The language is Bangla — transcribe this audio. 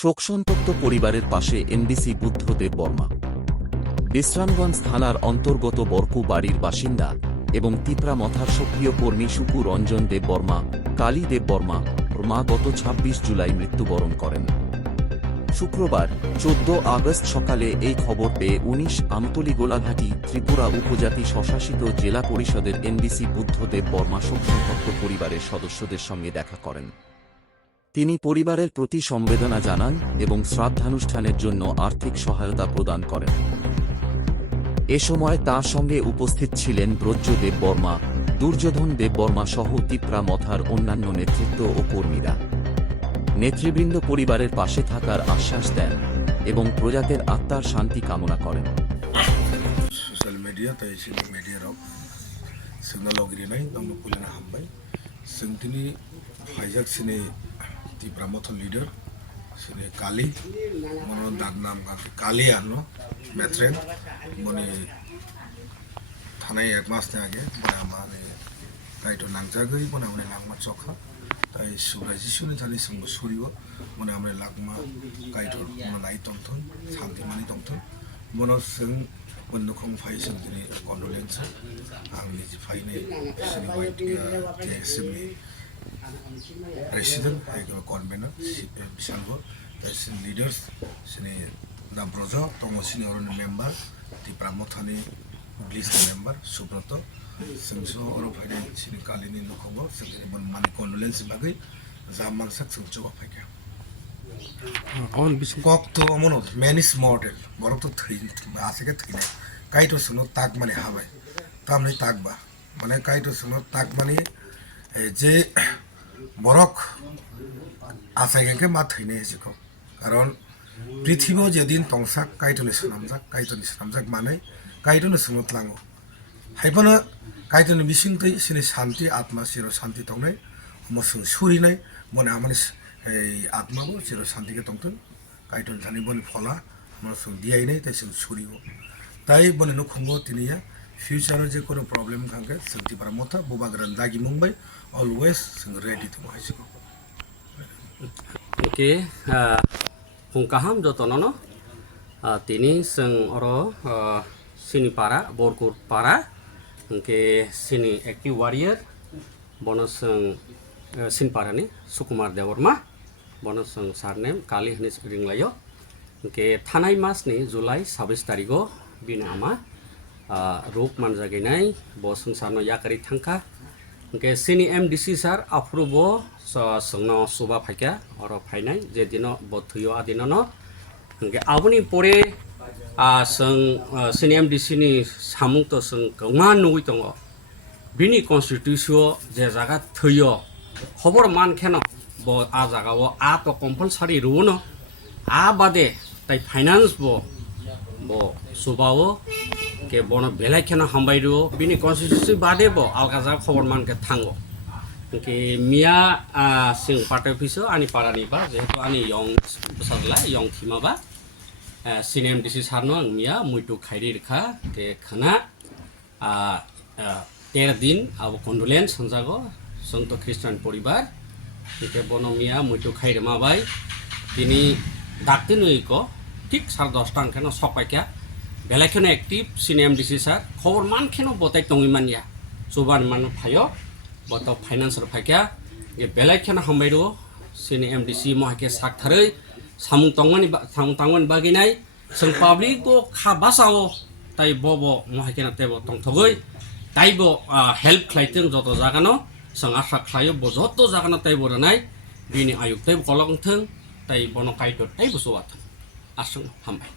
শোকসন্তপ্ত পরিবারের পাশে এমডিসি বুদ্ধ দেববর্মা। বিশ্রামগঞ্জ থানার অন্তর্গত বরকু বাড়ির বাসিন্দা এবং তিপ্রা মথার সক্রিয় কর্মী সুকু রঞ্জন দেববর্মা, কালী দেববর্মা মা গত ২৬ জুলাই মৃত্যুবরণ করেন। শুক্রবার ১৪ আগস্ট সকালে এই খবর পেয়ে ১৯ আমতলী গোলাঘাটি ত্রিপুরা উপজাতি স্বশাসিত জেলা পরিষদের এমডিসি বুদ্ধ দেববর্মা শোকসন্তপ্ত পরিবারের সদস্যদের সঙ্গে দেখা করেন। তিনি পরিবারের প্রতি সমবেদনা জানান এবং শ্রাদ্ধানুষ্ঠানের জন্য আর্থিক সহায়তা প্রদান করেন। এ সময় তাঁর সঙ্গে উপস্থিত ছিলেন ব্রজ দেববর্মা, দুর্যোধন দেববর্মা সহ তিপ্রা মথার অন্যান্য নেতৃত্ব ও কর্মীরা। নেতৃবৃন্দ পরিবারের পাশে থাকার আশ্বাস দেন এবং প্রজাতের আত্মার শান্তি কামনা করেন। सोशल मीडिया तो ऐसे मीडिया रहो सिग्नल वगैरह नहीं तो हम लोग पुलिस हम भाई संतनी हाईजैक सिने तीव्र मथन लीडर सिने काली मनो दाग नाम का काली आनो मैथ्रेन मने थाने एक मास ने आगे मने हमारे काइटो नांगजा गई मने हमने लांगमा चौखा ताई सुराजी सुने थाने संग सूर्यो मने हमने लांगमा काइटो मने लाई तंथन शांति मानी तंथन मनो संग Menukung Faisal ini Condolences, angli Faine sini white ke sini President, ayat convener, Bisalvo, sini leaders, sini Nabroza, Tomo sini orang member, Tipra Motha ni list member, Subrato, Sengso orang Faine sini kali ini nukungo, sini mani Condolences bagai, zaman sak sengso apa ya? Kok to monot, man is mortal, borok to three, asik three. Kaito suno tak mane habai, tamne tak ba, mane kaito suno tak mane je borok asai ke mat thine jiko, karon prithibo jedin tongsak kaito ni sunamjak mane kaito ni sunot lango, haibana kaito ni bising tei sini shanti atma siro shanti tongnai, mosung suri nai, mone amani atma bo siro shanti ke tongtun, kaito ni jani boni phola, mosung diai nai tei sing suri bo. তাই বলে নুখুঙ্গো তিনি ফিউচারে যে কোনো প্রবলেম থাকে সেটি পারা মথা বোবাগ্রান দাগি মুম্বাই অলওয়েজ সং রেডি তো হাইছে ওকে হুঙ্কাহাম যতননো তিনি সং অর সিনি পারা বরকুর পারা ওকে সিনি একটি ওয়ারিয়ার বনসং সিন পারানি সুকুমার দেববর্মা বনসং সারনেম কালি হনি রিংলাयो ওকে থানাই মাসনি July 26 তারিখও Bina ama rok manjaginai bo sungsarno yakari thangka ke sini MDC sar approvo songno suba phaika oro phainai je dino bothuyo adino no ke abuni pore song sini MDC ni samung to song kangma nui tongo bini constitution je jaga thuyo khobor man kheno bo a jaga o a to compulsory runo a bade tai finance bo सुबाओ के बनो बेलाय खेना हमबाइरो बिनि कन्स्टिट्युसि बादे बो अलगाजा खबर मानके थांगो के मिया सिं पार्टी अफिसो आनि पारानि बा जेहेतु आनि यं बसारला यं थिमा बा सिनेम डिसि सारनो आं मिया मुइटु खाइरि रेखा के खाना 13 दिन अब कन्डोलेन्स संजागो संत ख्रिस्टान परिवार के बनो मिया मुइटु खाइरे माबाय तिनि डाक्ते नुइको ঠিক 10:30 টাঙ্কেনো সপাইকা বেলাইখনো অ্যাক্টিভ সিনি এমডিসি স্যার খবর মানখেনো বতাই টঙিমানিয়া সুবান মান ফাইও বত ফাইনান্সর ফাইকা যে বেলাইখনো হামবাইরো সিনি এমডিসি মহাকে সাকথাरै সামুং তংমানি বাগিনাই जों পাবলিক বো খাবাসাও তাই ববো মহাকেনা তেবো টংথগৈ তাইবো হেল্প খাইতেं যত জাগানো जों আশা খাইও বো যত জাগানো তাইবো রানাই বিনি আয়ুক তাইবো কলংथों তাই বনো কাইটো তাইবো সুয়াত Asung hambai.